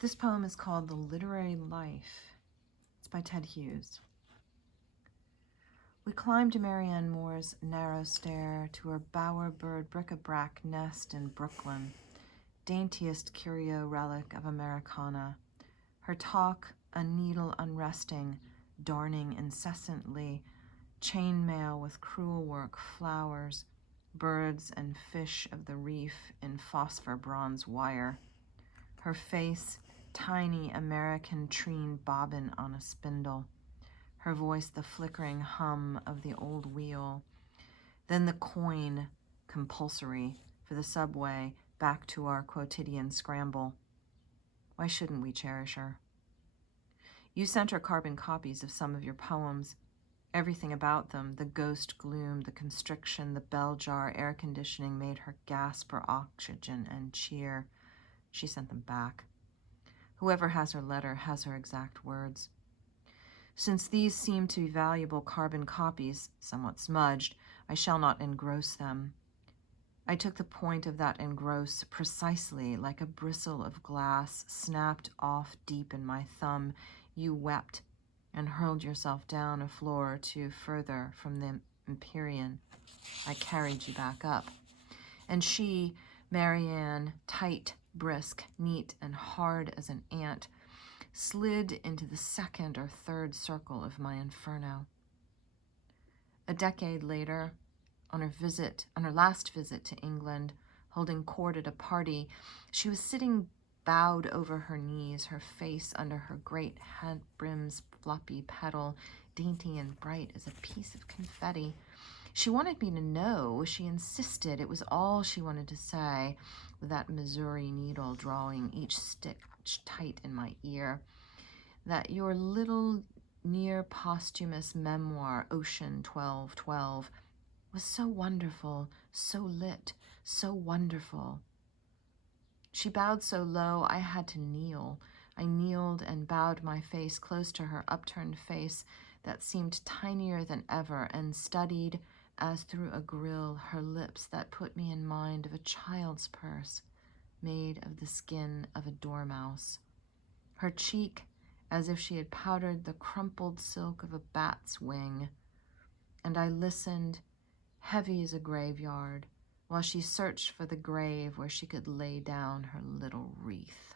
This poem is called The Literary Life. It's by Ted Hughes. We climbed Marianne Moore's narrow stair to her bowerbird bric-a-brac nest in Brooklyn, daintiest curio relic of Americana. Her talk, a needle unresting, darning incessantly, chainmail with cruel work, flowers, birds and fish of the reef in phosphor bronze wire. Her face, tiny American treen bobbin on a spindle. Her voice, the flickering hum of the old wheel. Then the coin, compulsory, for the subway back to our quotidian scramble. Why shouldn't we cherish her? You sent her carbon copies of some of your poems. Everything about them, the ghost gloom, the constriction, the bell jar, air conditioning, made her gasp for oxygen and cheer. She sent them back. Whoever has her letter has her exact words. Since these seem to be valuable carbon copies, somewhat smudged, I shall not engross them. I took the point of that engross precisely like a bristle of glass snapped off deep in my thumb. You wept and hurled yourself down a floor or two further from the Empyrean. I carried you back up. And she, Marianne, tight, brisk, neat, and hard as an ant, slid into the second or third circle of my inferno. A decade later, on her last visit to England, holding court at a party, she was sitting bowed over her knees, her face under her great hat brim's floppy petal, dainty and bright as a piece of confetti. She wanted me to know, she insisted, it was all she wanted to say, with that Missouri needle drawing each stitch tight in my ear, that your little near posthumous memoir, Ocean 1212, was so wonderful, so lit, so wonderful. She bowed so low I had to kneel. I kneeled and bowed my face close to her upturned face that seemed tinier than ever, and studied, as through a grill, her lips that put me in mind of a child's purse made of the skin of a dormouse. Her cheek, as if she had powdered the crumpled silk of a bat's wing. And I listened, heavy as a graveyard, while she searched for the grave where she could lay down her little wreath.